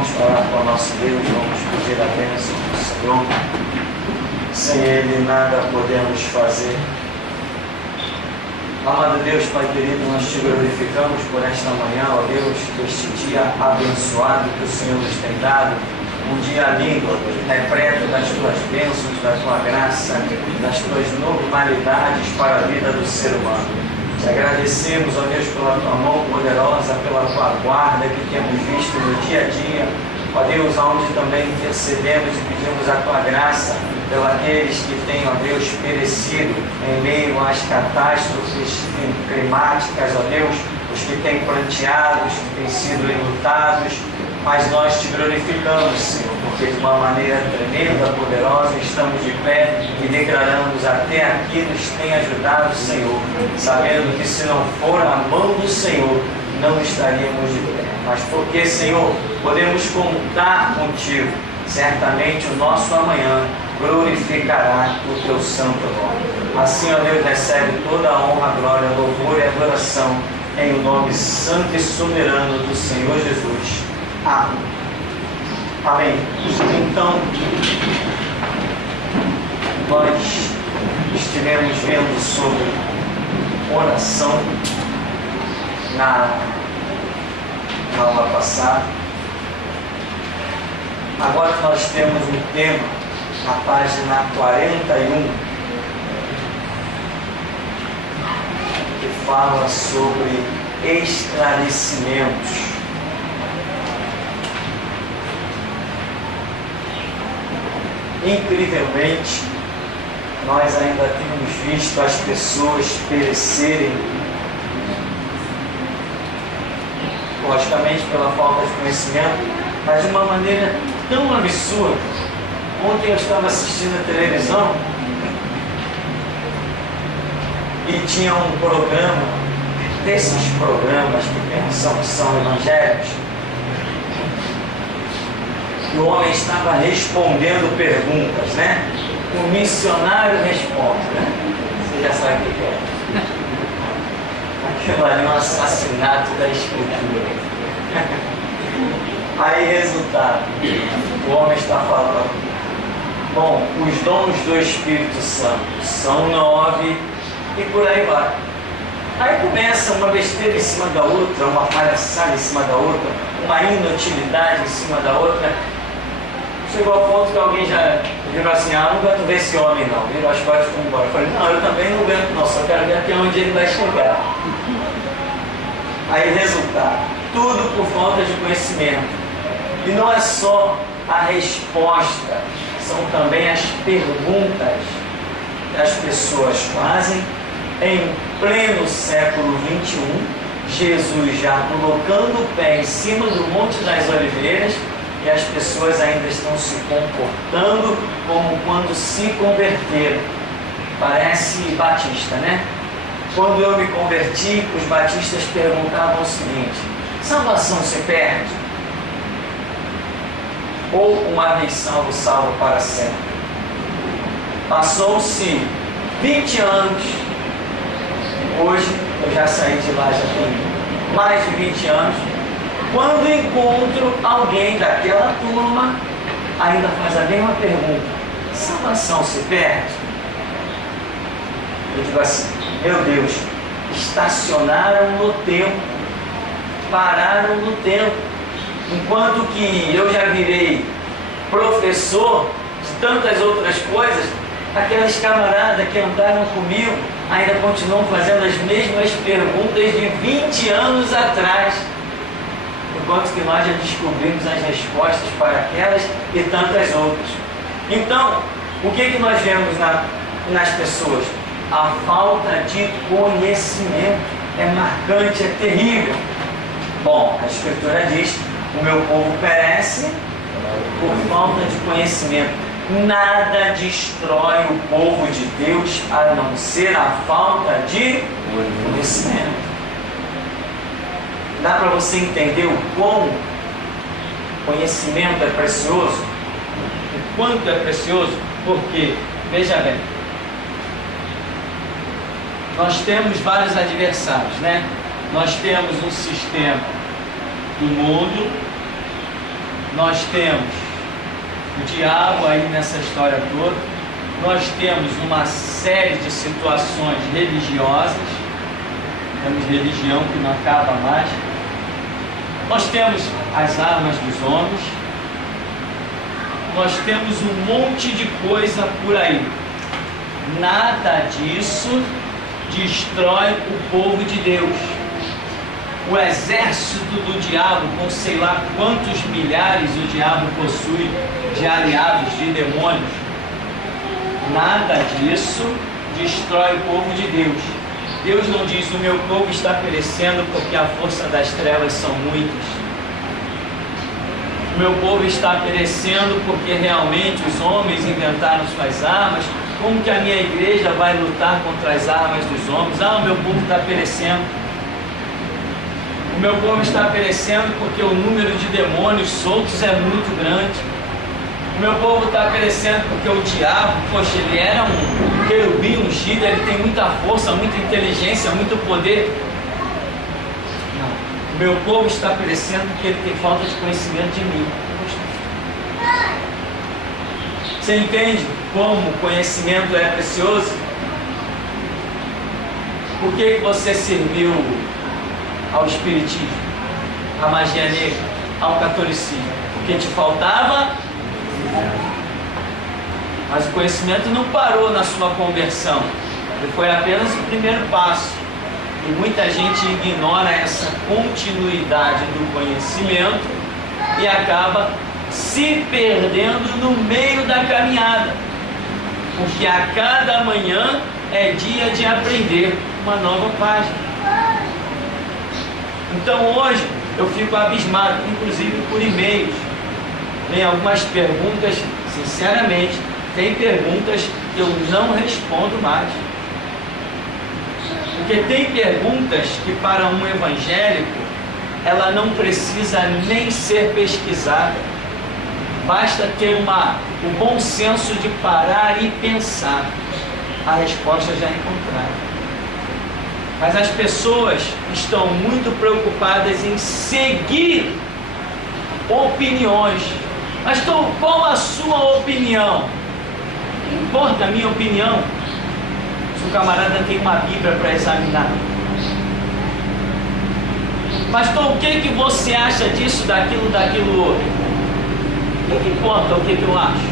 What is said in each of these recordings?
Vamos falar com o nosso Deus, vamos pedir a bênção do Senhor. Sem Ele nada podemos fazer. Amado Deus, Pai querido, nós te glorificamos por esta manhã, ó Deus, por este dia abençoado que o Senhor nos tem dado. Um dia lindo, repleto das tuas bênçãos, da tua graça, das tuas normalidades para a vida do ser humano. Te agradecemos, ó Deus, pela tua mão poderosa, pela tua guarda que temos visto no dia a dia. Ó Deus, aonde também intercedemos e pedimos a tua graça pelos que têm, ó Deus, perecido em meio às catástrofes climáticas, ó Deus, os que têm pranteado, os que têm sido enlutados. Mas nós te glorificamos, Senhor, porque de uma maneira tremenda, poderosa, estamos de pé e declaramos até aqui nos tem ajudado, Senhor, sabendo que se não for a mão do Senhor, não estaríamos de pé. Mas porque, Senhor, podemos contar contigo, certamente o nosso amanhã glorificará o teu santo nome. Assim, ó Deus, recebe toda a honra, glória, louvor e adoração em o nome santo e soberano do Senhor Jesus. Amém. Amém. Então, nós estivemos vendo sobre oração na aula passada. Agora nós temos um tema na página 41 que fala sobre esclarecimentos. Incrivelmente, nós ainda temos visto as pessoas perecerem, logicamente pela falta de conhecimento, mas de uma maneira tão absurda. Ontem eu estava assistindo a televisão e tinha um programa, desses programas que pensam que são evangélicos, e o homem estava respondendo perguntas, né? O missionário responde, né? Você já sabe o que é. Aquilo ali é um assassinato da escritura. Aí, resultado, o homem está falando: bom, os dons do Espírito Santo são 9 e por aí vai. Aí começa uma besteira em cima da outra, uma palhaçada em cima da outra, uma inutilidade em cima da outra. Chegou ao ponto que alguém já virou assim: ah, não aguento ver esse homem não. Virou as costas e foi embora. Eu falei: não, eu também não aguento não, só quero ver até onde ele vai chegar. Aí, resultado, tudo por falta de conhecimento. E não é só a resposta, são também as perguntas que as pessoas fazem em pleno século XXI, Jesus já colocando o pé em cima do Monte das Oliveiras, e as pessoas ainda estão se comportando como quando se converteram. Parece batista, né? Quando eu me converti, os batistas perguntavam o seguinte: salvação se perde? Ou uma vez salvo, salvo para sempre? Passou-se 20 anos, hoje eu já saí de lá, já tem mais de 20 anos. Quando encontro alguém daquela turma, ainda faz a mesma pergunta: salvação se perde? Eu digo assim: meu Deus, estacionaram no tempo, pararam no tempo, enquanto que eu já virei professor de tantas outras coisas, aquelas camaradas que andaram comigo ainda continuam fazendo as mesmas perguntas de 20 anos atrás. Enquanto que nós já descobrimos as respostas para aquelas e tantas outras. Então, o que nós vemos nas pessoas? A falta de conhecimento é marcante, é terrível. Bom, a Escritura diz: o meu povo perece por falta de conhecimento. Nada destrói o povo de Deus a não ser a falta de conhecimento. Dá para você entender o quão conhecimento é precioso? O quanto é precioso? Porque, veja bem, nós temos vários adversários, né? Nós temos um sistema do mundo, nós temos o diabo aí nessa história toda, nós temos uma série de situações religiosas, temos religião que não acaba mais, nós temos as armas dos homens, nós temos um monte de coisa por aí. Nada disso destrói o povo de Deus. O exército do diabo, com sei lá quantos milhares o diabo possui de aliados, de demônios, nada disso destrói o povo de Deus. Deus não diz: o meu povo está perecendo porque a força das trevas são muitas. O meu povo está perecendo porque realmente os homens inventaram suas armas. Como que a minha igreja vai lutar contra as armas dos homens? O meu povo está perecendo. O meu povo está perecendo porque o número de demônios soltos é muito grande. O meu povo está perecendo porque o diabo, poxa, ele era um querubim ungido, ele tem muita força, muita inteligência, muito poder. Não. O meu povo está perecendo porque ele tem falta de conhecimento de mim. Você entende como o conhecimento é precioso? Por que você serviu ao espiritismo, à magia negra, ao catolicismo? Porque te faltava. Mas o conhecimento não parou na sua conversão, ele foi apenas o primeiro passo. E muita gente ignora essa continuidade do conhecimento e acaba se perdendo no meio da caminhada, porque a cada manhã é dia de aprender uma nova página. Então hoje eu fico abismado, inclusive por e-mails. Tem algumas perguntas, sinceramente, tem perguntas que eu não respondo mais. Porque tem perguntas que para um evangélico, ela não precisa nem ser pesquisada. Basta ter o bom senso de parar e pensar. A resposta já é encontrada. Mas as pessoas estão muito preocupadas em seguir opiniões. Mas qual a sua opinião? Não importa a minha opinião se o camarada tem uma Bíblia para examinar. Pastor, o que você acha disso, daquilo outro? O que importa o que eu acho?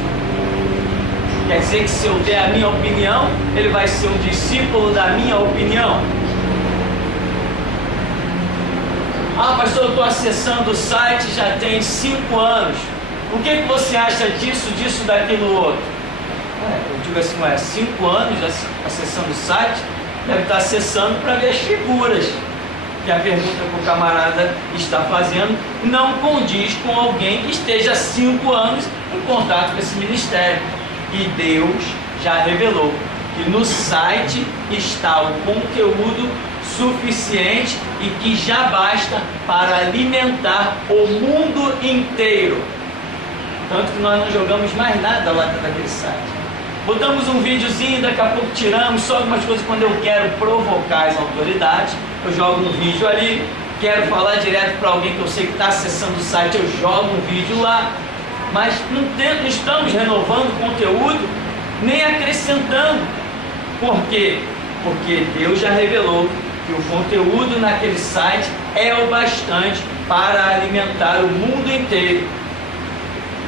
Quer dizer que se eu der a minha opinião, ele vai ser um discípulo da minha opinião? Pastor, eu estou acessando o site já tem 5 anos. O que você acha disso, daquilo outro? Eu digo assim, 5 anos acessando o site, deve estar acessando para ver as figuras. Que a pergunta que o camarada está fazendo não condiz com alguém que esteja 5 anos em contato com esse ministério. E Deus já revelou que no site está o conteúdo suficiente e que já basta para alimentar o mundo inteiro. Tanto que nós não jogamos mais nada lá daquele site. Botamos um videozinho, daqui a pouco tiramos só algumas coisas quando eu quero provocar as autoridades. Eu jogo um vídeo ali, quero falar direto para alguém que eu sei que está acessando o site, eu jogo um vídeo lá. Mas não estamos renovando o conteúdo, nem acrescentando. Por quê? Porque Deus já revelou que o conteúdo naquele site é o bastante para alimentar o mundo inteiro.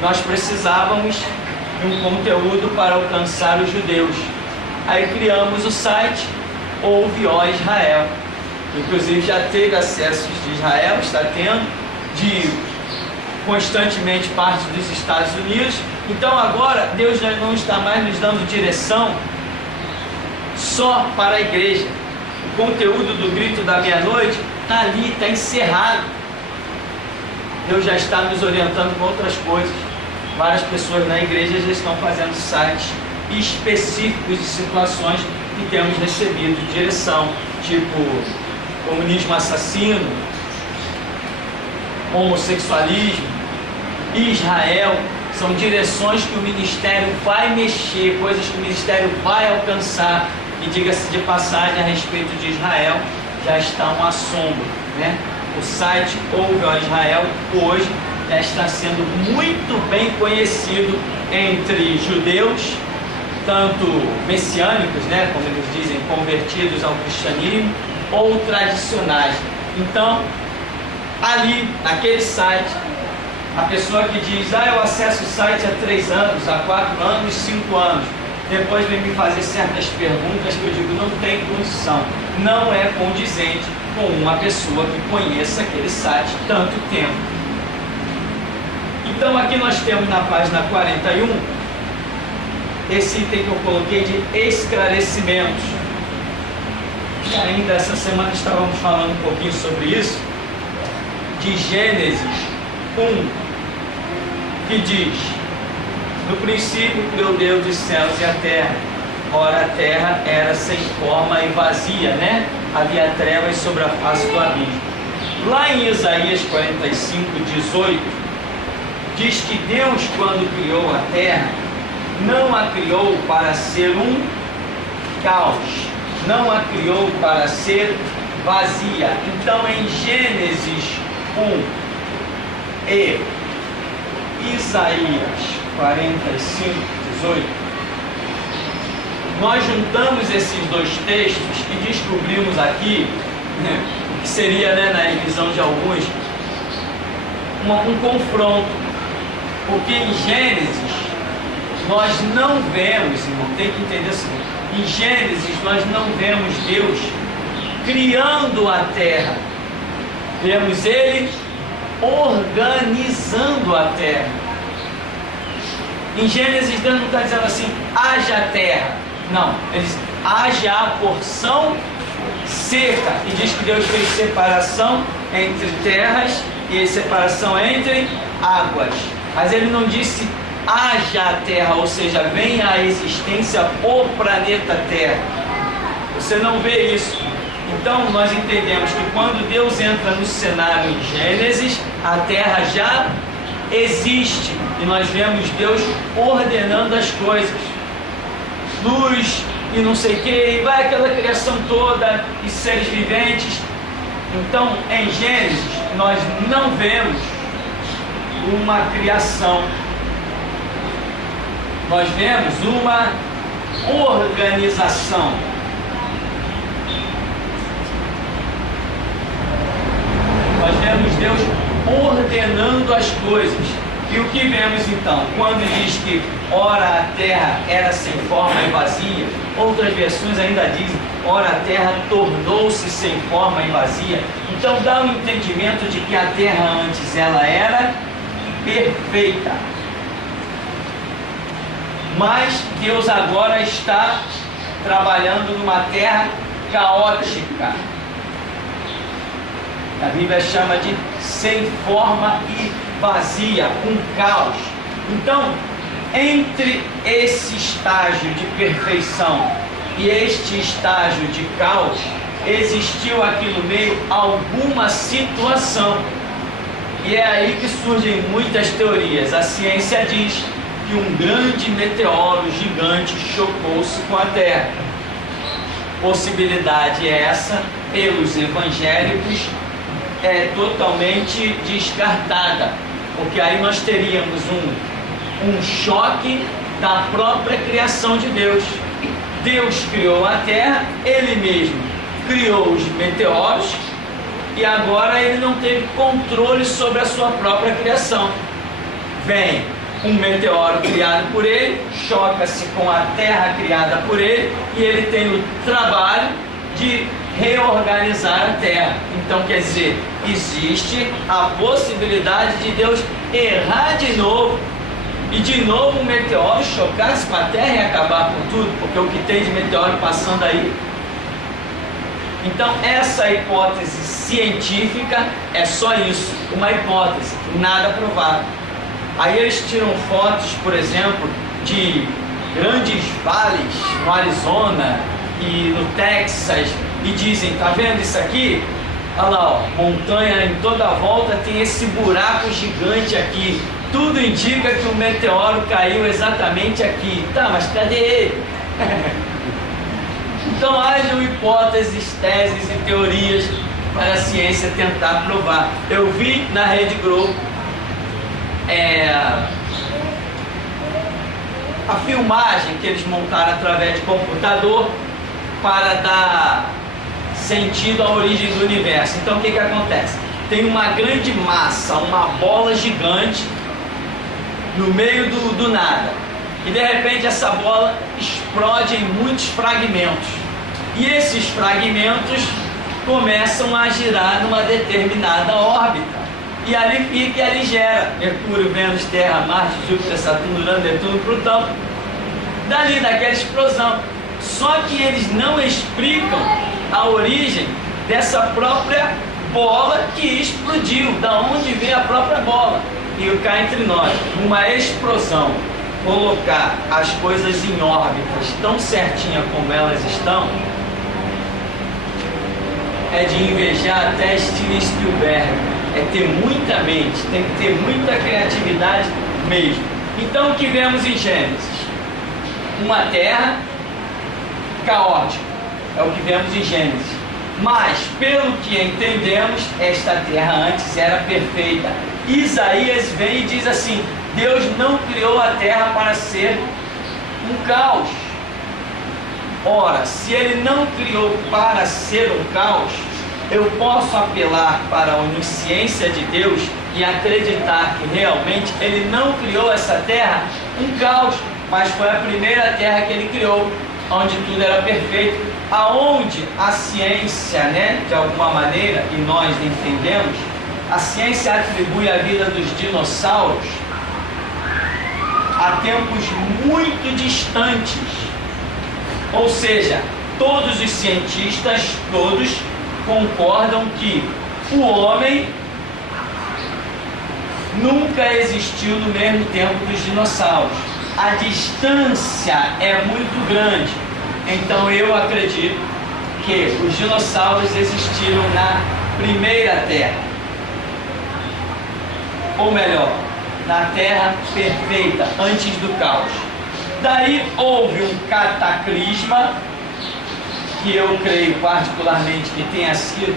Nós precisávamos de um conteúdo para alcançar os judeus. Aí criamos o site Ouve, ó Israel. Inclusive já teve acessos de Israel, está tendo, de constantemente parte dos Estados Unidos. Então agora Deus não está mais nos dando direção só para a igreja. O conteúdo do grito da meia-noite está ali, está encerrado. Deus já está nos orientando com outras coisas. Várias pessoas na igreja já estão fazendo sites específicos de situações que temos recebido direção, tipo comunismo assassino, homossexualismo, Israel. São direções que o ministério vai mexer, coisas que o ministério vai alcançar. E diga-se de passagem, a respeito de Israel, já está um assombro, né? O site Ouve, ó Israel, hoje já está sendo muito bem conhecido entre judeus, tanto messiânicos, né, como eles dizem, convertidos ao cristianismo, ou tradicionais. Então, ali, naquele site, a pessoa que diz, eu acesso o site há 3 anos, há 4 anos, 5 anos, depois vem me fazer certas perguntas que eu digo, não tem condição, não é condizente com uma pessoa que conheça aquele site tanto tempo. Então aqui nós temos na página 41, esse item que eu coloquei de esclarecimentos. E ainda essa semana estávamos falando um pouquinho sobre isso, de Gênesis 1, que diz, no princípio criou Deus os céus e a terra. Ora, a terra era sem forma e vazia, né? Havia trevas sobre a face do abismo. Lá em Isaías 45, 18, diz que Deus, quando criou a terra, não a criou para ser um caos, não a criou para ser vazia. Então, em Gênesis 1 e Isaías 45, 18, nós juntamos esses dois textos e descobrimos aqui, que seria, na visão de alguns, um confronto, porque em Gênesis nós não vemos, irmão, tem que entender o seguinte, em Gênesis nós não vemos Deus criando a terra, vemos Ele organizando a terra. Em Gênesis Deus não está dizendo assim, haja terra, não, ele diz, haja a porção seca, e diz que Deus fez separação entre terras e separação entre águas, mas ele não disse haja a terra, ou seja, venha à existência o planeta Terra. Você não vê isso. Então nós entendemos que quando Deus entra no cenário em Gênesis, a terra já existe e nós vemos Deus ordenando as coisas, luz e não sei o que, e vai aquela criação toda e seres viventes. Então em Gênesis nós não vemos uma criação, nós vemos uma organização. Nós vemos Deus ordenando as coisas. E o que vemos então? Quando diz que ora a terra era sem forma e vazia, outras versões ainda dizem, ora a terra tornou-se sem forma e vazia. Então dá um entendimento de que a terra antes ela era perfeita. Mas Deus agora está trabalhando numa terra caótica. A Bíblia chama de sem forma e vazia, um caos. Então, entre esse estágio de perfeição e este estágio de caos, existiu aqui no meio alguma situação. E é aí que surgem muitas teorias. A ciência diz que um grande meteoro gigante chocou-se com a Terra. Possibilidade essa, pelos evangélicos, é totalmente descartada, porque aí nós teríamos um choque da própria criação de Deus. Deus criou a Terra, Ele mesmo criou os meteoros, e agora Ele não teve controle sobre a sua própria criação. Vem um meteoro criado por Ele, choca-se com a Terra criada por Ele, e Ele tem o trabalho de reorganizar a Terra. Então quer dizer, existe a possibilidade de Deus errar de novo, e de novo um meteoro chocar-se com a Terra e acabar com tudo, porque o que tem de meteoro passando aí. Então essa hipótese científica é só isso, uma hipótese, nada provado. Aí eles tiram fotos, por exemplo, de grandes vales no Arizona e no Texas, e dizem, tá vendo isso aqui? Olha lá, ó, montanha em toda a volta, tem esse buraco gigante aqui. Tudo indica que o meteoro caiu exatamente aqui. Tá, mas cadê ele? Então hajam hipóteses, teses e teorias para a ciência tentar provar. Eu vi na Rede Globo a filmagem que eles montaram através de computador para dar sentido à origem do universo. Então o que acontece? Tem uma grande massa, uma bola gigante no meio do nada, e de repente essa bola explode em muitos fragmentos, e esses fragmentos começam a girar numa determinada órbita, e ali fica e ali gera Mercúrio, Vênus, Terra, Marte, Júpiter, Saturno, Urano, Netuno, Plutão, dali daquela explosão. Só que eles não explicam a origem dessa própria bola que explodiu, da onde veio a própria bola. E cá entre nós, uma explosão, colocar as coisas em órbitas tão certinha como elas estão, é de invejar até Steven Spielberg. É ter muita mente, tem que ter muita criatividade mesmo. Então o que vemos em Gênesis? Uma terra caótica, é o que vemos em Gênesis. Mas, pelo que entendemos, esta terra antes era perfeita. Isaías vem e diz assim: Deus não criou a terra para ser um caos. Ora, se Ele não criou para ser um caos, eu posso apelar para a onisciência de Deus e acreditar que realmente Ele não criou essa terra um caos, mas foi a primeira terra que Ele criou, onde tudo era perfeito, aonde a ciência, de alguma maneira, e nós entendemos, a ciência atribui a vida dos dinossauros a tempos muito distantes. Ou seja, todos os cientistas, todos concordam que o homem nunca existiu no mesmo tempo dos dinossauros. A distância é muito grande. Então eu acredito que os dinossauros existiram na primeira Terra, ou melhor, na Terra perfeita, antes do caos. Daí houve um cataclisma, que eu creio particularmente que tenha sido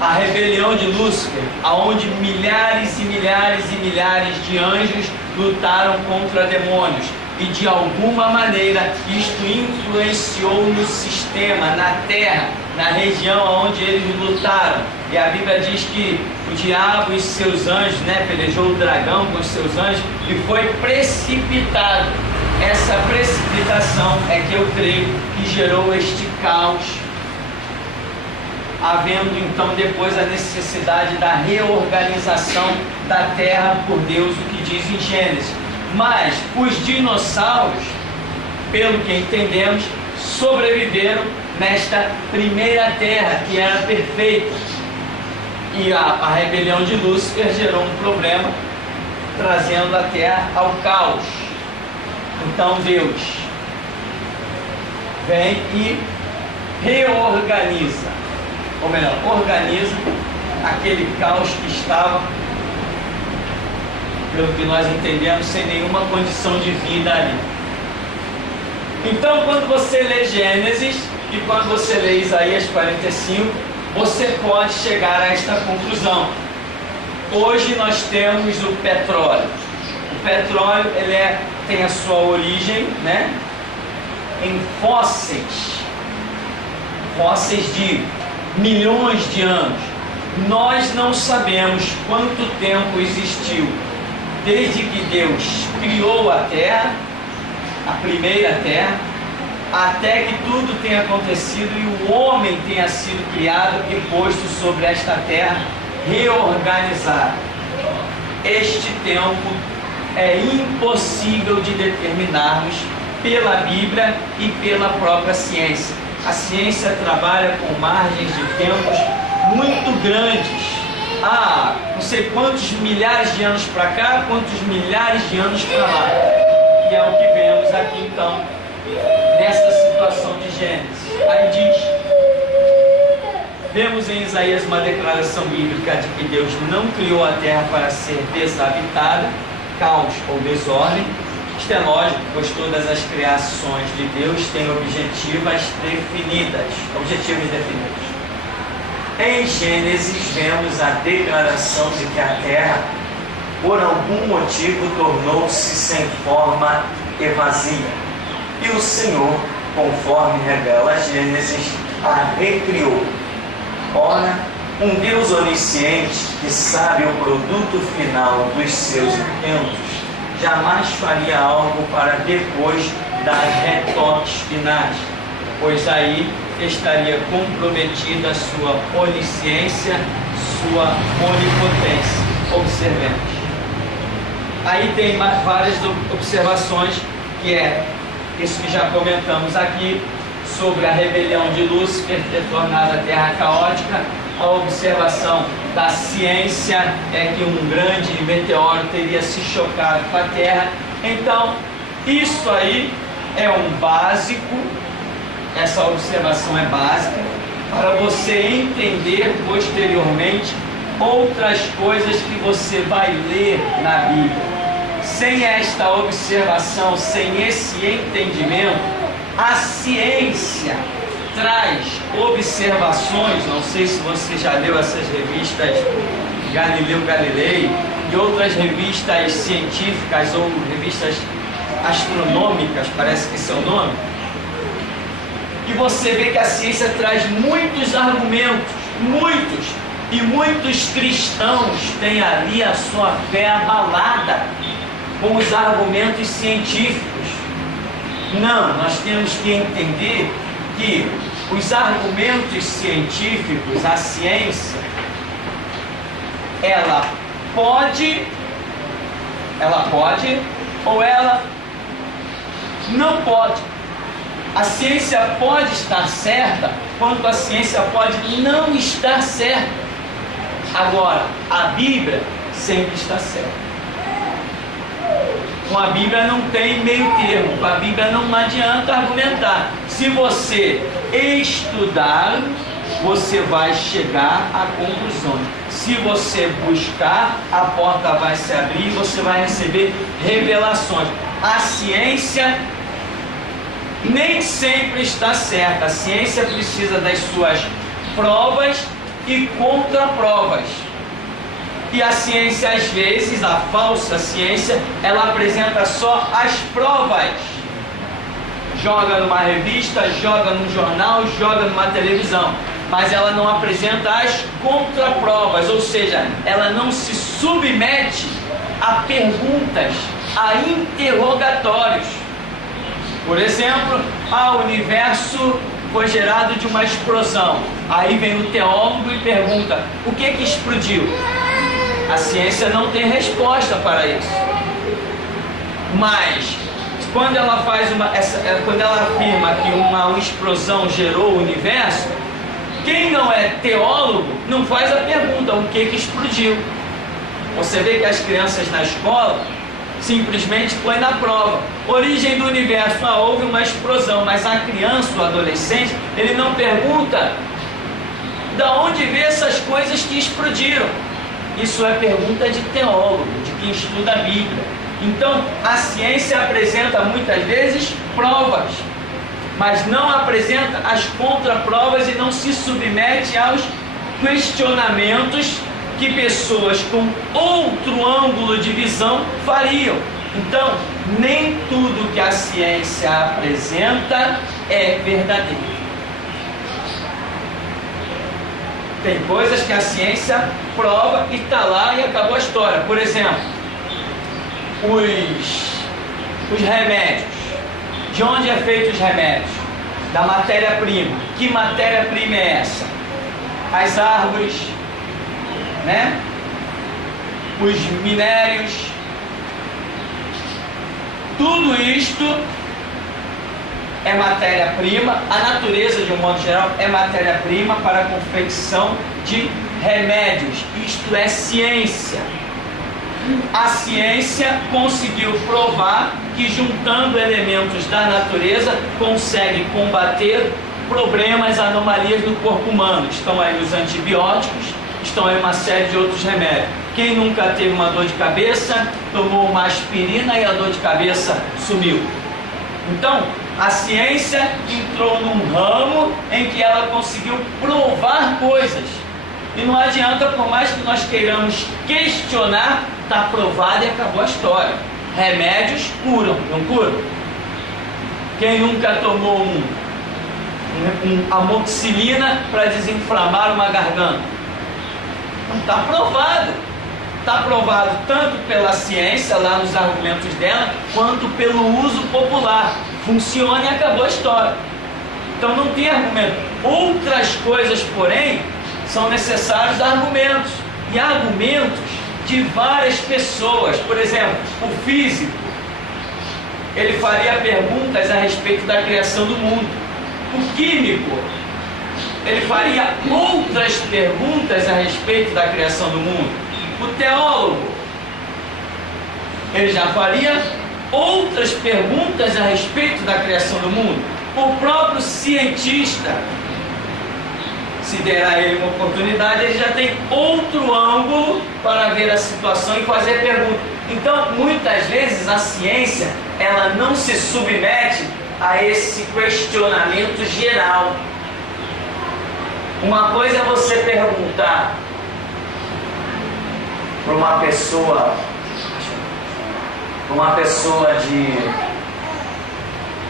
a rebelião de Lúcifer, aonde milhares e milhares e milhares de anjos lutaram contra demônios, e de alguma maneira isto influenciou no sistema, na terra, na região onde eles lutaram. E a Bíblia diz que o diabo e seus anjos, pelejou o dragão com os seus anjos e foi precipitado. Essa precipitação é que eu creio que gerou este caos, havendo então depois a necessidade da reorganização da terra por Deus, o que diz em Gênesis. Mas os dinossauros, pelo que entendemos, sobreviveram nesta primeira terra, que era perfeita. E a rebelião de Lúcifer gerou um problema, trazendo a terra ao caos. Então Deus vem e reorganiza, ou melhor, organiza aquele caos que estava, pelo que nós entendemos, sem nenhuma condição de vida ali. Então, quando você lê Gênesis e quando você lê Isaías 45, você pode chegar a esta conclusão. Hoje nós temos o petróleo. O petróleo tem a sua origem em fósseis de milhões de anos. Nós não sabemos quanto tempo existiu desde que Deus criou a terra, a primeira terra, até que tudo tenha acontecido e o homem tenha sido criado e posto sobre esta terra reorganizado. Este tempo é impossível de determinarmos pela Bíblia e pela própria ciência. A ciência trabalha com margens de tempos muito grandes. Não sei quantos milhares de anos para cá, quantos milhares de anos para lá. E é o que vemos aqui então, nessa situação de Gênesis. Aí diz, vemos em Isaías uma declaração bíblica de que Deus não criou a terra para ser desabitada, caos ou desordem. Isto é lógico, pois todas as criações de Deus têm objetivos definidos. Em Gênesis vemos a declaração de que a terra por algum motivo tornou-se sem forma e vazia. E o Senhor, conforme revela Gênesis, a recriou. Ora, um Deus onisciente, que sabe o produto final dos seus intentos, jamais faria algo para depois dar retoques finais, pois aí estaria comprometida a sua onisciência, sua onipotência. Observemos. Aí tem várias observações, que é isso que já comentamos aqui, sobre a rebelião de Lúcifer ter tornado a Terra caótica. A observação da ciência é que um grande meteoro teria se chocado com a Terra. Então, isso aí é um básico, essa observação é básica, para você entender posteriormente outras coisas que você vai ler na Bíblia. Sem esta observação, sem esse entendimento, a ciência traz observações. Não sei se você já leu essas revistas Galileu Galilei e outras revistas científicas ou revistas astronômicas, parece que esse é o nome, e você vê que a ciência traz muitos argumentos, e muitos cristãos têm ali a sua fé abalada com os argumentos científicos. Não, nós temos que entender que os argumentos científicos, a ciência, ela pode ou ela não pode. A ciência pode estar certa, quanto a ciência pode não estar certa. Agora, a Bíblia sempre está certa. Com a Bíblia não tem meio termo, com a Bíblia não adianta argumentar. Se você estudar, você vai chegar a conclusões. Se você buscar, a porta vai se abrir e você vai receber revelações. A ciência nem sempre está certa. A ciência precisa das suas provas e contraprovas. E a ciência, às vezes, a falsa ciência, ela apresenta só as provas. Joga numa revista, joga num jornal, joga numa televisão. Mas ela não apresenta as contraprovas, ou seja, ela não se submete a perguntas, a interrogatórios. Por exemplo, o universo foi gerado de uma explosão. Aí vem o teólogo e pergunta: o que explodiu? A ciência não tem resposta para isso. Mas quando ela quando ela afirma que uma explosão gerou o universo, quem não é teólogo não faz a pergunta: o que explodiu? Você vê que as crianças na escola simplesmente põe na prova: origem do universo. Houve uma explosão. Mas a criança, o adolescente, ele não pergunta de onde vê essas coisas que explodiram. Isso é pergunta de teólogo, de quem estuda a Bíblia. Então, a ciência apresenta muitas vezes provas, mas não apresenta as contraprovas e não se submete aos questionamentos que pessoas com outro ângulo de visão fariam. Então, nem tudo que a ciência apresenta é verdadeiro. Tem coisas que a ciência prova e está lá e acabou a história. Por exemplo, os remédios. De onde é feito os remédios? Da matéria-prima. Que matéria-prima é essa? As árvores, né? Os minérios. Tudo isto é matéria-prima. A natureza, de um modo geral, é matéria-prima para a confecção de remédios. Isto é ciência. A ciência conseguiu provar que, juntando elementos da natureza, consegue combater problemas, anomalias do corpo humano. Estão aí os antibióticos, estão aí uma série de outros remédios. Quem nunca teve uma dor de cabeça, tomou uma aspirina e a dor de cabeça sumiu. Então, a ciência entrou num ramo em que ela conseguiu provar coisas. E não adianta, por mais que nós queiramos questionar, está provado e acabou a história. Remédios curam, não curam? Quem nunca tomou um amoxicilina para desinflamar uma garganta? Não está provado. Está provado tanto pela ciência, lá nos argumentos dela, quanto pelo uso popular. Funciona e acabou a história. Então não tem argumento. Outras coisas, porém, são necessários argumentos. E argumentos de várias pessoas. Por exemplo, o físico, ele faria perguntas a respeito da criação do mundo. O químico, ele faria outras perguntas a respeito da criação do mundo. O teólogo, ele já faria outras perguntas a respeito da criação do mundo. O próprio cientista, se der a ele uma oportunidade, ele já tem outro ângulo para ver a situação e fazer perguntas. Então, muitas vezes, a ciência, ela não se submete a esse questionamento geral. Uma coisa é você perguntar para uma pessoa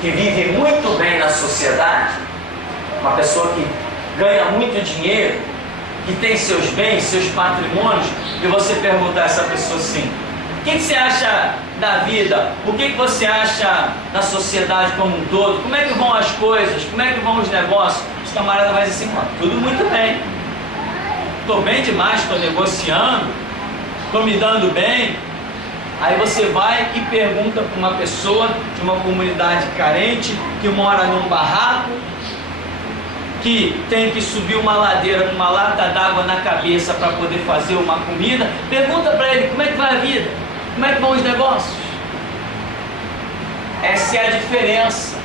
que vive muito bem na sociedade, uma pessoa que ganha muito dinheiro, que tem seus bens, seus patrimônios, e você perguntar a essa pessoa assim: o que você acha da vida? O que você acha da sociedade como um todo? Como é que vão as coisas? Como é que vão os negócios? Os camaradas vai dizer assim: tudo muito bem, estou bem demais, estou negociando, estou me dando bem. Aí você vai e pergunta para uma pessoa de uma comunidade carente, que mora num barraco, que tem que subir uma ladeira com uma lata d'água na cabeça para poder fazer uma comida. Pergunta para ele: como é que vai a vida? Como é que vão os negócios? Essa é a diferença.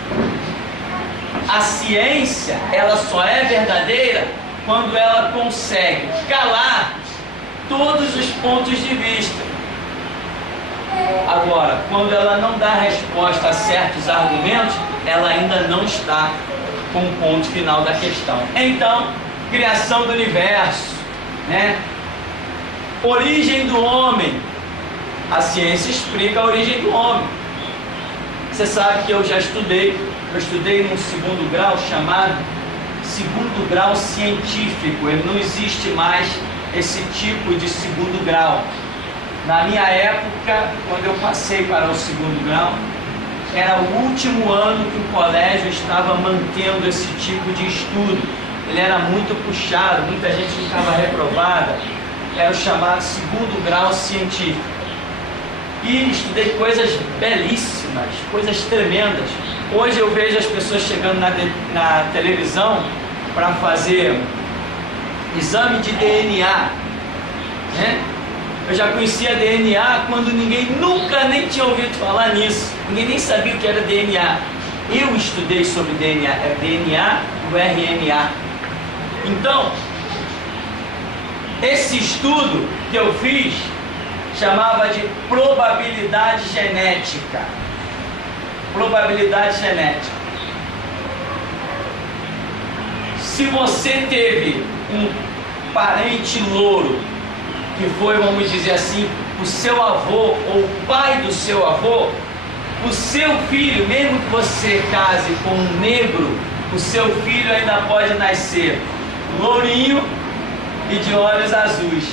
A ciência, ela só é verdadeira quando ela consegue calar todos os pontos de vista. Agora, quando ela não dá resposta a certos argumentos, ela ainda não está com o ponto final da questão. Então, criação do universo, né? Origem do homem. A ciência explica a origem do homem. Você sabe que eu estudei num segundo grau chamado segundo grau científico. Não existe mais esse tipo de segundo grau. Na minha época, quando eu passei para o segundo grau, era o último ano que o colégio estava mantendo esse tipo de estudo. Ele era muito puxado, muita gente ficava reprovada. Era o chamado segundo grau científico. E estudei coisas belíssimas, coisas tremendas. Hoje eu vejo as pessoas chegando na televisão para fazer exame de DNA, né? Eu já conhecia DNA quando ninguém nunca nem tinha ouvido falar nisso. Ninguém nem sabia o que era DNA. Eu estudei sobre DNA, é DNA do RNA. Então, esse estudo que eu fiz chamava de probabilidade genética. Probabilidade genética. Se você teve um parente louro, que foi, vamos dizer assim, o seu avô ou o pai do seu avô, o seu filho, mesmo que você case com um negro, o seu filho ainda pode nascer lourinho e de olhos azuis.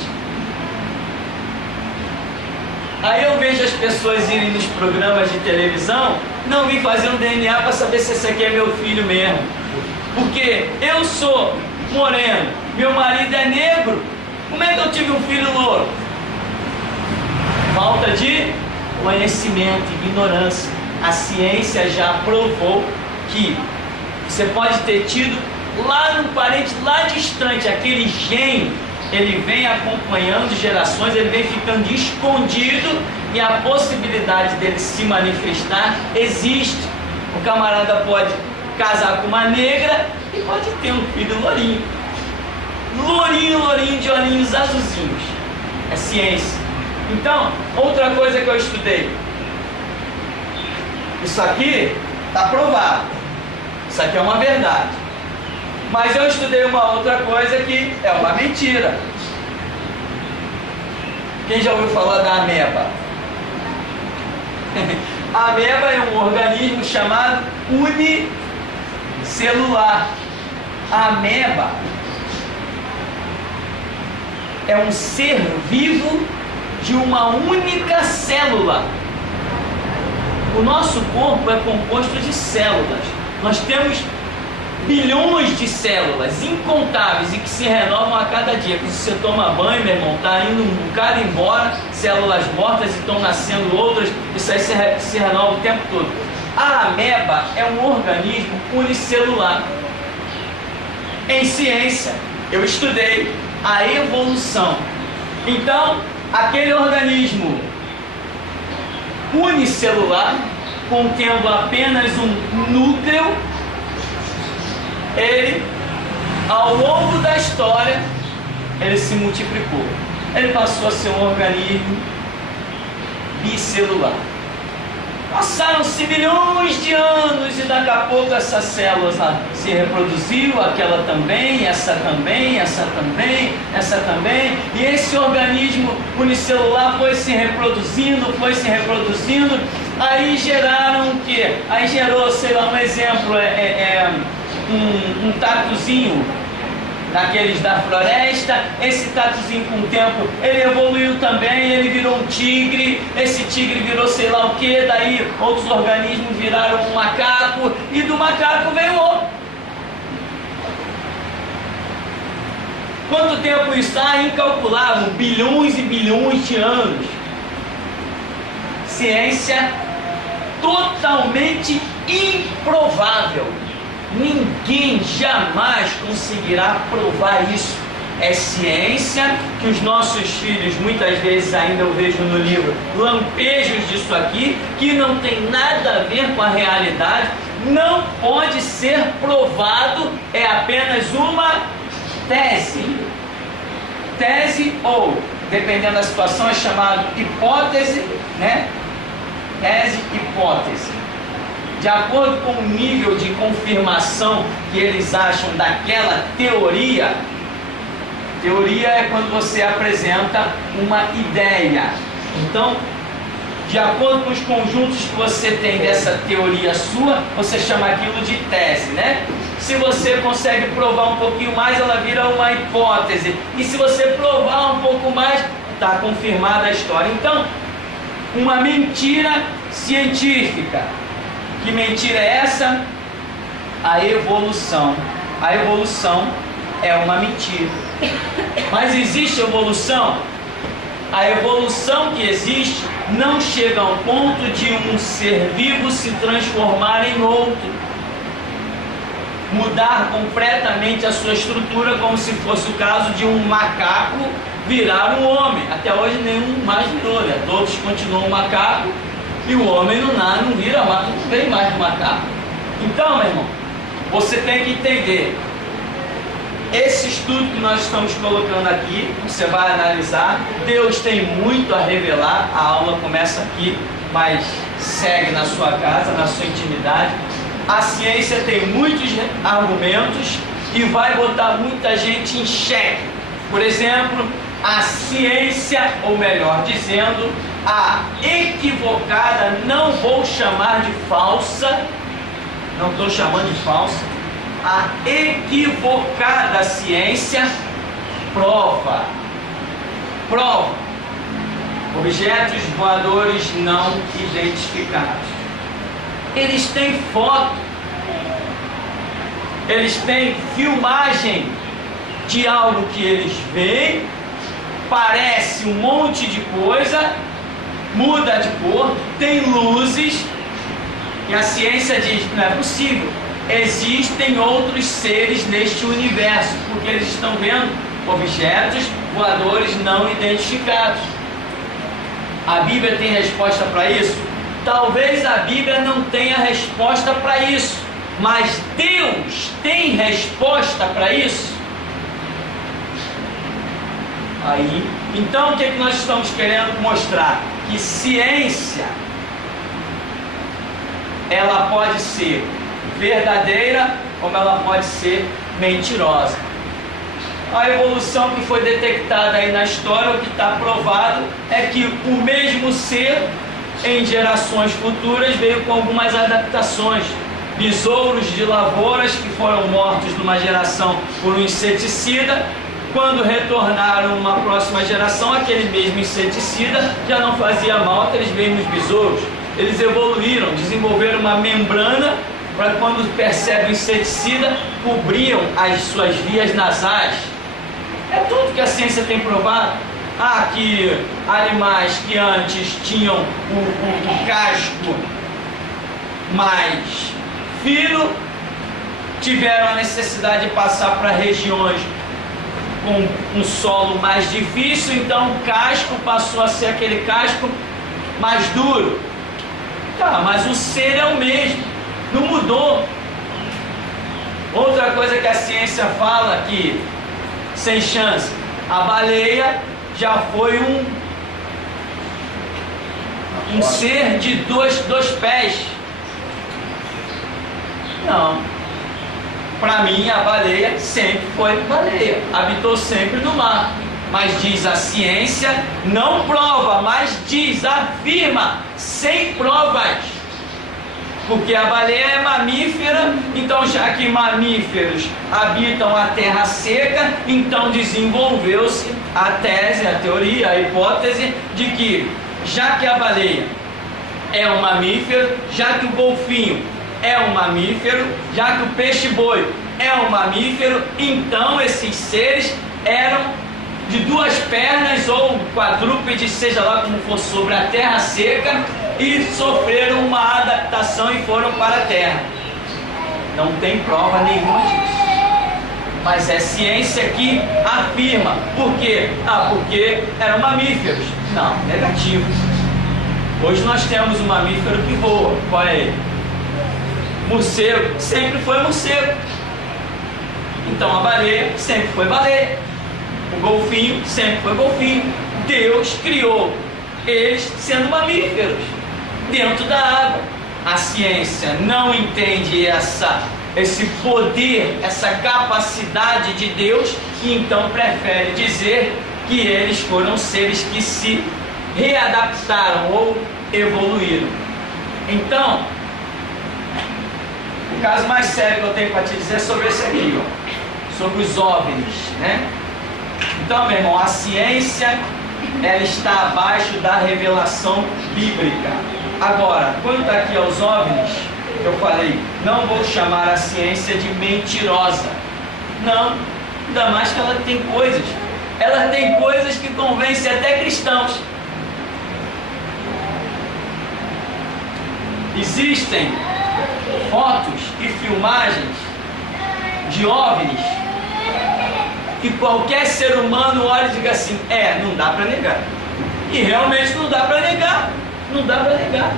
Aí eu vejo as pessoas irem nos programas de televisão, não vim fazer um DNA para saber se esse aqui é meu filho mesmo. Porque eu sou moreno, meu marido é negro, como é que eu tive um filho louro? Falta de conhecimento, ignorância. A ciência já provou que você pode ter tido lá no parente, lá distante, aquele gene, ele vem acompanhando gerações, ele vem ficando escondido e a possibilidade dele se manifestar existe. O camarada pode casar com uma negra e pode ter um filho lourinho. Lourinho de olhinhos azulzinhos. É ciência. Então, outra coisa que eu estudei. Isso aqui está provado. Isso aqui é uma verdade. Mas eu estudei uma outra coisa que é uma mentira. Quem já ouviu falar da ameba? A ameba é um organismo chamado unicelular. A ameba é um ser vivo de uma única célula. O nosso corpo é composto de células. Nós temos bilhões de células incontáveis e que se renovam a cada dia. Quando você toma banho, meu irmão, está indo um bocado embora, células mortas e estão nascendo outras. Isso aí se renova o tempo todo. A ameba é um organismo unicelular. Em ciência, eu estudei a evolução. Então, aquele organismo unicelular, contendo apenas um núcleo, ele, ao longo da história, ele se multiplicou. Ele passou a ser um organismo bicelular. Passaram-se bilhões de anos e daqui a pouco essa célula se reproduziu, aquela também, essa também, essa também, essa também. E esse organismo unicelular foi se reproduzindo, aí geraram o quê? Aí gerou, sei lá, um exemplo, um tatuzinho daqueles da floresta. Esse tatuzinho, com o tempo, ele evoluiu também, ele virou um tigre, esse tigre virou sei lá o que, daí outros organismos viraram um macaco, e do macaco veio outro. Quanto tempo está? Incalculável, bilhões e bilhões de anos. Ciência totalmente improvável. Ninguém jamais conseguirá provar isso. É ciência que os nossos filhos, muitas vezes ainda eu vejo no livro, lampejos disso aqui, que não tem nada a ver com a realidade, não pode ser provado, é apenas uma tese. Tese, ou, dependendo da situação, é chamado hipótese, né? Tese, hipótese. De acordo com o nível de confirmação que eles acham daquela teoria. Teoria é quando você apresenta uma ideia. Então, de acordo com os conjuntos que você tem dessa teoria sua, você chama aquilo de tese, né? Se você consegue provar um pouquinho mais, ela vira uma hipótese. E se você provar um pouco mais, está confirmada a história. Então, uma mentira científica. Que mentira é essa? A evolução. A evolução é uma mentira. Mas existe evolução? A evolução que existe não chega ao ponto de um ser vivo se transformar em outro. Mudar completamente a sua estrutura, como se fosse o caso de um macaco virar um homem. Até hoje nenhum mais virou, né? Todos continuam macaco. E o homem não vira macaco, não vem mais do macaco. Então, meu irmão, você tem que entender. Esse estudo que nós estamos colocando aqui, você vai analisar. Deus tem muito a revelar. A aula começa aqui, mas segue na sua casa, na sua intimidade. A ciência tem muitos argumentos e vai botar muita gente em xeque. Por exemplo, a ciência, ou melhor dizendo, a equivocada, não vou chamar de falsa, não estou chamando de falsa, a equivocada ciência prova objetos voadores não identificados. Eles têm foto, eles têm filmagem de algo que eles veem, parece um monte de coisa, muda de cor, tem luzes, e a ciência diz que não é possível. Existem outros seres neste universo, porque eles estão vendo objetos voadores não identificados. A Bíblia tem resposta para isso? Talvez a Bíblia não tenha resposta para isso, mas Deus tem resposta para isso? Aí, então o que nós estamos querendo mostrar? Que ciência, ela pode ser verdadeira, como ela pode ser mentirosa. a evolução que foi detectada aí na história, o que está provado é que o mesmo ser, em gerações futuras, veio com algumas adaptações. Besouros de lavouras que foram mortos numa geração por um inseticida, quando retornaram numa próxima geração, aquele mesmo inseticida já não fazia mal àqueles mesmos besouros. Eles evoluíram, desenvolveram uma membrana para, quando percebem o inseticida, cobriam as suas vias nasais. É tudo que a ciência tem provado. Que animais que antes tinham o casco mais fino tiveram a necessidade de passar para regiões com um solo mais difícil, então o casco passou a ser aquele casco mais duro. Mas o ser é o mesmo, não mudou. Outra coisa que a ciência fala que, sem chance, a baleia já foi um ser de dois pés. Não. Para mim, a baleia sempre foi baleia, habitou sempre no mar. Mas diz a ciência, não prova, mas diz, afirma, sem provas. Porque a baleia é mamífera, então já que mamíferos habitam a terra seca, então desenvolveu-se a tese, a teoria, a hipótese de que, já que a baleia é um mamífero, já que o golfinho é um mamífero, já que o peixe-boi é um mamífero, então esses seres eram de duas pernas ou quadrúpedes, seja lá como for, sobre a terra seca, e sofreram uma adaptação e foram para a terra. Não tem prova nenhuma disso, mas é ciência que afirma. Por quê? Porque eram mamíferos. Não, negativo. Hoje nós temos um mamífero que voa. Qual é ele? Morcego. Sempre foi morcego. Então a baleia sempre foi baleia. O golfinho sempre foi golfinho. Deus criou eles sendo mamíferos dentro da água. A ciência não entende esse poder, essa capacidade de Deus, e então prefere dizer que eles foram seres que se readaptaram ou evoluíram. Então, o caso mais sério que eu tenho para te dizer é sobre esse aqui, sobre os OVNIs, né? Então, meu irmão, a ciência, ela está abaixo da revelação bíblica. Agora, quanto aqui aos OVNIs, eu falei, não vou chamar a ciência de mentirosa. Não, ainda mais que ela tem coisas que convencem até cristãos. Existem fotos e filmagens de OVNIs que qualquer ser humano olha e diga assim, não dá para negar. E realmente não dá para negar. Não dá para negar.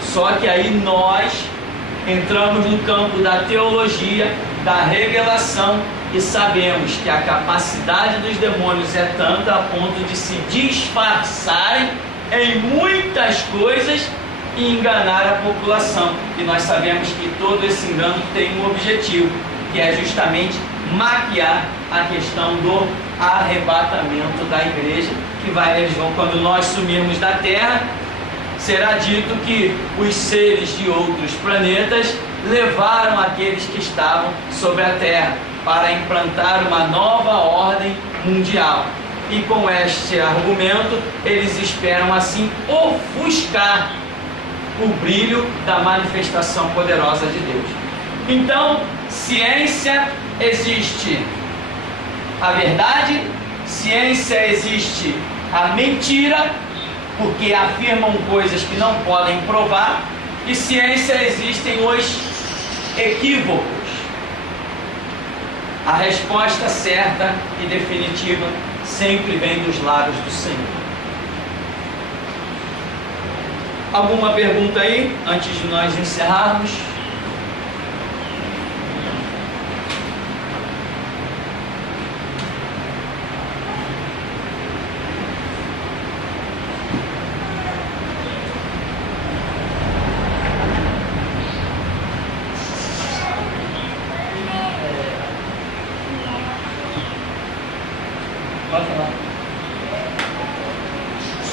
Só que aí nós entramos no campo da teologia, da revelação, e sabemos que a capacidade dos demônios é tanta a ponto de se disfarçarem em muitas coisas e enganar a população. E nós sabemos que todo esse engano tem um objetivo, que é justamente maquiar a questão do arrebatamento da igreja, que quando nós sumirmos da terra, será dito que os seres de outros planetas levaram aqueles que estavam sobre a terra para implantar uma nova ordem mundial. E com este argumento, eles esperam assim ofuscar o brilho da manifestação poderosa de Deus. Então, ciência existe a verdade, ciência existe a mentira, porque afirmam coisas que não podem provar, e ciência existem os equívocos. A resposta certa e definitiva sempre vem dos lábios do Senhor. Alguma pergunta aí, antes de nós encerrarmos?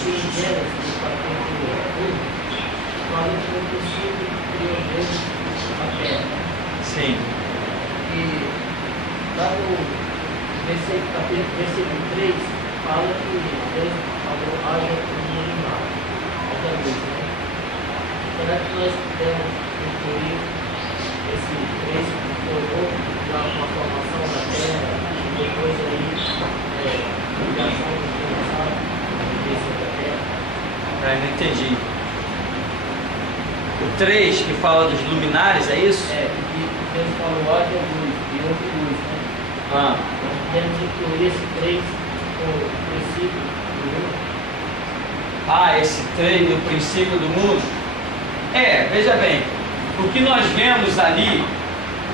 aqui em Gênesis, no capítulo 1, fala que no princípio criou Deus a terra. Sim. E lá no versículo 3, fala que Deus falou, haja luminar, haja luz, né? Será que nós podemos incluir esse 3 que formou uma formação da terra e depois aí ligação do coração da terra? Não entendi. O 3 que fala dos luminares, é isso? Porque Deus falou haja luz e houve luz, né? Ah. Nós podemos incluir esse 3 no princípio do mundo. Esse 3 no princípio do mundo? Veja bem, o que nós vemos ali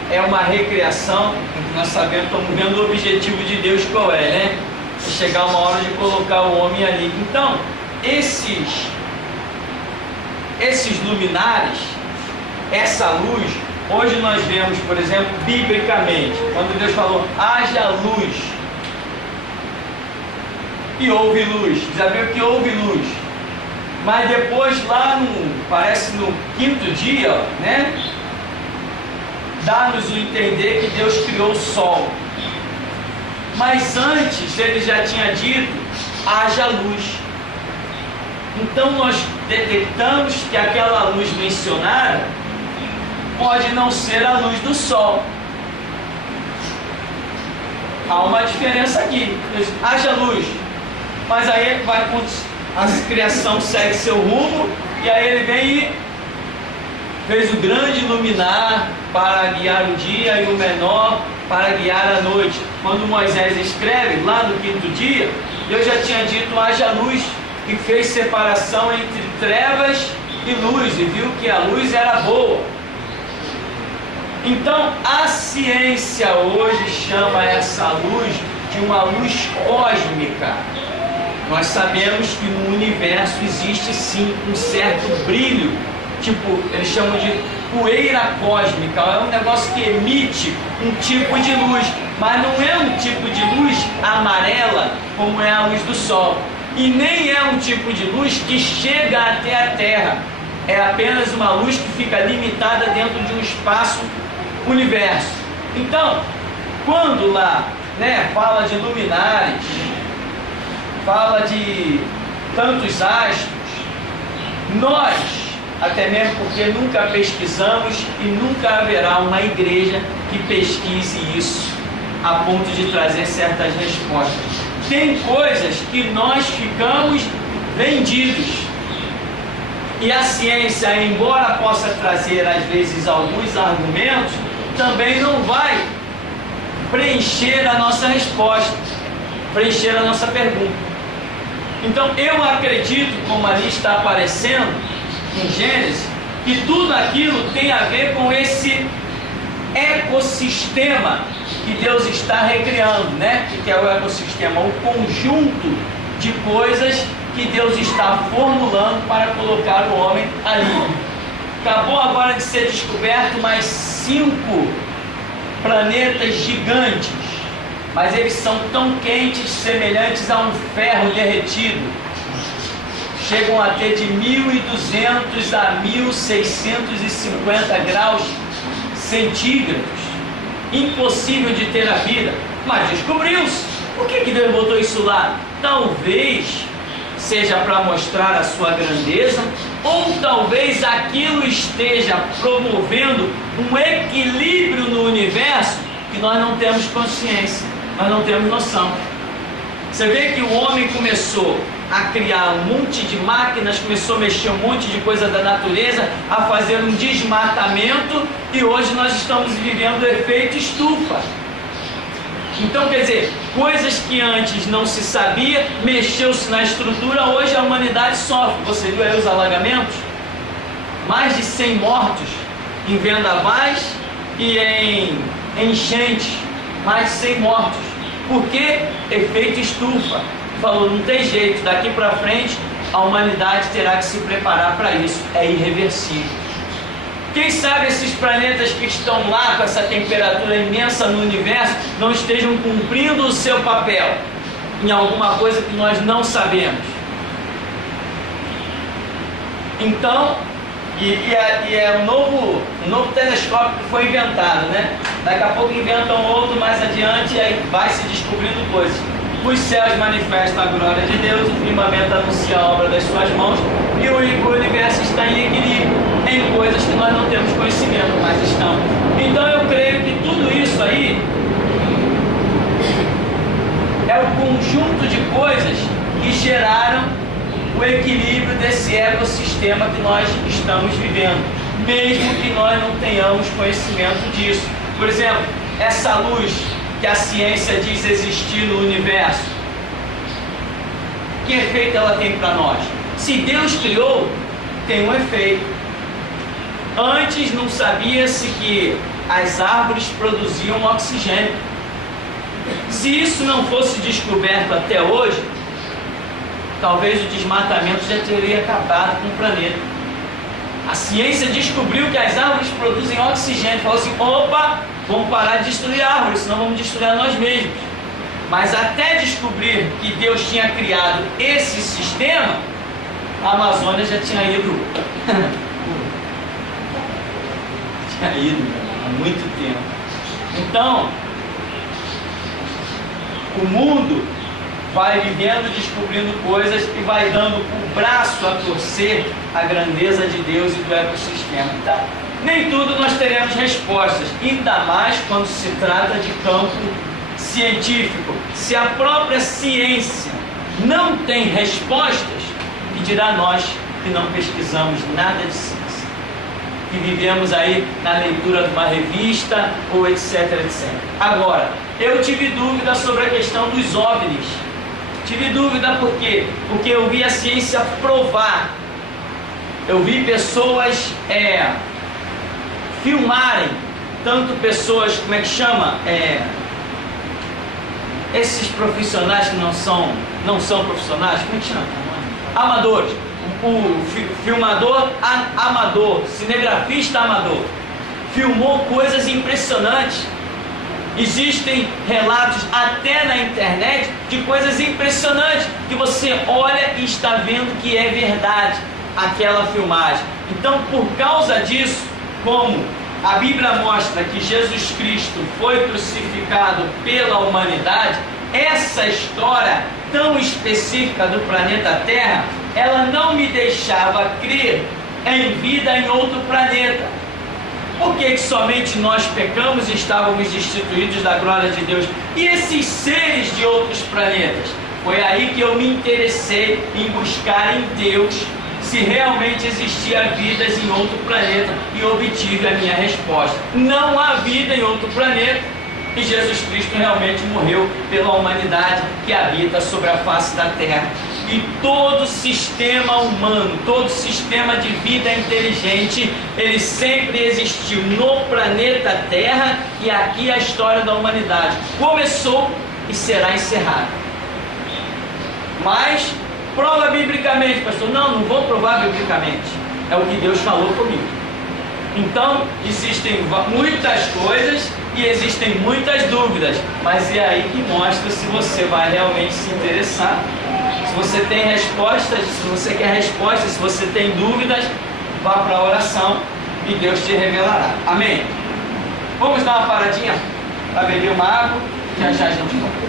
é uma recriação, nós sabemos, estamos vendo o objetivo de Deus qual é, né? É chegar uma hora de colocar o homem ali. Então, esses luminares, essa luz, hoje nós vemos, por exemplo, biblicamente, quando Deus falou, haja luz, e houve luz, diz a Bíblia que houve luz, mas depois lá parece no 5º dia, né, dá-nos o entender que Deus criou o sol, mas antes ele já tinha dito, haja luz. Então nós detectamos que aquela luz mencionada pode não ser a luz do sol. Há uma diferença aqui. Haja luz. Mas aí a criação segue seu rumo e aí ele vem e fez o grande luminar para guiar o dia e o menor para guiar a noite. Quando Moisés escreve lá no 5º dia, Deus já tinha dito haja luz e fez separação entre trevas e luz e viu que a luz era boa. Então a ciência hoje chama essa luz de uma luz cósmica. Nós sabemos que no universo existe sim um certo brilho, tipo, eles chamam de poeira cósmica, é um negócio que emite um tipo de luz, mas não é um tipo de luz amarela como é a luz do sol, e nem é um tipo de luz que chega até a Terra, é apenas uma luz que fica limitada dentro de um espaço universo. Então, quando lá, fala de luminares, fala de tantos astros, nós, até mesmo porque nunca pesquisamos e nunca haverá uma igreja que pesquise isso a ponto de trazer certas respostas. Tem coisas que nós ficamos vendidos. E a ciência, embora possa trazer às vezes alguns argumentos, também não vai preencher a nossa resposta, preencher a nossa pergunta. Então eu acredito, como ali está aparecendo em Gênesis, que tudo aquilo tem a ver com esse ecossistema que Deus está recriando, que é o ecossistema, um conjunto de coisas que Deus está formulando para colocar o homem ali. Acabou agora de ser descoberto mais 5 planetas gigantes, mas eles são tão quentes, semelhantes a um ferro derretido. Chegam a ter de 1.200 a 1.650 graus centígrados. Impossível de ter a vida, mas descobriu-se. Por que Deus botou isso lá? Talvez seja para mostrar a sua grandeza, ou talvez aquilo esteja promovendo um equilíbrio no universo que nós não temos consciência, nós não temos noção. Você vê que o homem começou a criar um monte de máquinas, começou a mexer um monte de coisa da natureza, a fazer um desmatamento, e hoje nós estamos vivendo o efeito estufa. Então, quer dizer, coisas que antes não se sabia, mexeu-se na estrutura, hoje a humanidade sofre. Você viu aí os alagamentos? Mais de 100 mortos em vendavais e em enchentes, mais de 100 mortos. Por quê? Efeito estufa. Falou, não tem jeito, daqui para frente a humanidade terá que se preparar para isso, é irreversível. Quem sabe esses planetas que estão lá com essa temperatura imensa no universo não estejam cumprindo o seu papel em alguma coisa que nós não sabemos. Então, é um novo telescópio que foi inventado, né? Daqui a pouco inventam outro mais adiante e aí vai se descobrindo coisas. Os céus manifestam a glória de Deus, o firmamento anuncia a obra das suas mãos e o universo está em equilíbrio, em coisas que nós não temos conhecimento, mas estamos. Então eu creio que tudo isso aí é o conjunto de coisas que geraram o equilíbrio desse ecossistema que nós estamos vivendo, mesmo que nós não tenhamos conhecimento disso. Por exemplo, essa luz que a ciência diz existir no universo, que efeito ela tem para nós? Se Deus criou, tem um efeito. Antes não sabia-se que as árvores produziam oxigênio. Se isso não fosse descoberto até hoje, talvez o desmatamento já teria acabado com o planeta. A ciência descobriu que as árvores produzem oxigênio. Falou assim, opa, vamos parar de destruir árvores, senão vamos destruir a nós mesmos. Mas até descobrir que Deus tinha criado esse sistema, a Amazônia já tinha ido. Tinha ido há muito tempo. Então, o mundo vai vivendo, descobrindo coisas e vai dando o braço a torcer a grandeza de Deus e do ecossistema. Então, nem tudo nós teremos respostas, ainda mais quando se trata de campo científico. Se a própria ciência não tem respostas, que dirá nós que não pesquisamos nada de ciência, que vivemos aí na leitura de uma revista ou etc, etc. Agora, eu tive dúvida sobre a questão dos OVNIs. Tive dúvida por quê? Porque eu vi a ciência provar. Eu vi pessoas filmarem, tanto pessoas, como é que chama? Esses profissionais que não são profissionais, como é que chama? Amadores. O filmador amador, cinegrafista amador, filmou coisas impressionantes. Existem relatos até na internet de coisas impressionantes que você olha e está vendo que é verdade aquela filmagem. Então, por causa disso, como a Bíblia mostra que Jesus Cristo foi crucificado pela humanidade, essa história tão específica do planeta Terra, ela não me deixava crer em vida em outro planeta. Por que somente nós pecamos e estávamos destituídos da glória de Deus? E esses seres de outros planetas? Foi aí que eu me interessei em buscar em Deus se realmente existia vidas em outro planeta e obtive a minha resposta. Não há vida em outro planeta e Jesus Cristo realmente morreu pela humanidade que habita sobre a face da Terra. E todo sistema humano, todo sistema de vida inteligente, ele sempre existiu no planeta Terra e aqui a história da humanidade começou e será encerrada. Mas prova biblicamente, pastor. Não vou provar biblicamente. É o que Deus falou comigo. Então, existem muitas coisas e existem muitas dúvidas, mas é aí que mostra se você vai realmente se interessar. Se você tem respostas, se você quer respostas, se você tem dúvidas, vá para a oração e Deus te revelará. Amém? Vamos dar uma paradinha para beber uma água, já já a gente volta.